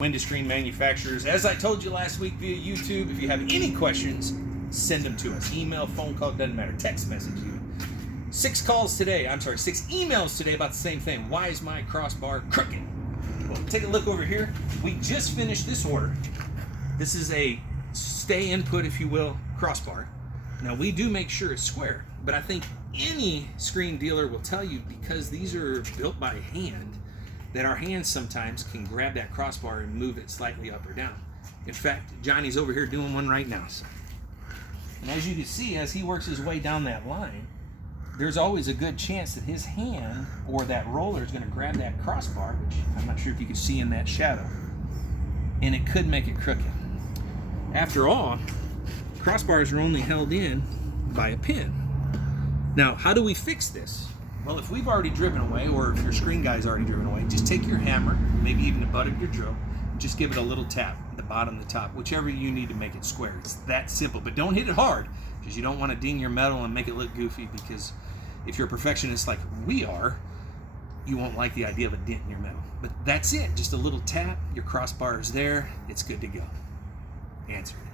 Window screen manufacturers. As I told you last week via YouTube, if you have any questions, send them to us. Email, phone call, doesn't matter. Text message even. 6 emails today about the same thing. Why is my crossbar crooked? Well, take a look over here. We just finished this order. This is a stay input, if you will, crossbar. Now we do make sure it's square, but I think any screen dealer will tell you, because these are built by hand, that our hands sometimes can grab that crossbar and move it slightly up or down. In fact, Johnny's over here doing one right now. And as you can see, as he works his way down that line, there's always a good chance that his hand or that roller is going to grab that crossbar, which I'm not sure if you can see in that shadow, and it could make it crooked. After all, crossbars are only held in by a pin. Now, how do we fix this? Well, if we've already driven away, or if your screen guy's already driven away, just take your hammer, maybe even the butt of your drill, and just give it a little tap, the bottom, the top, whichever you need to make it square. It's that simple, but don't hit it hard, because you don't want to ding your metal and make it look goofy, because if you're a perfectionist like we are, you won't like the idea of a dent in your metal. But that's it, just a little tap, your crossbar is there, it's good to go. Answer it.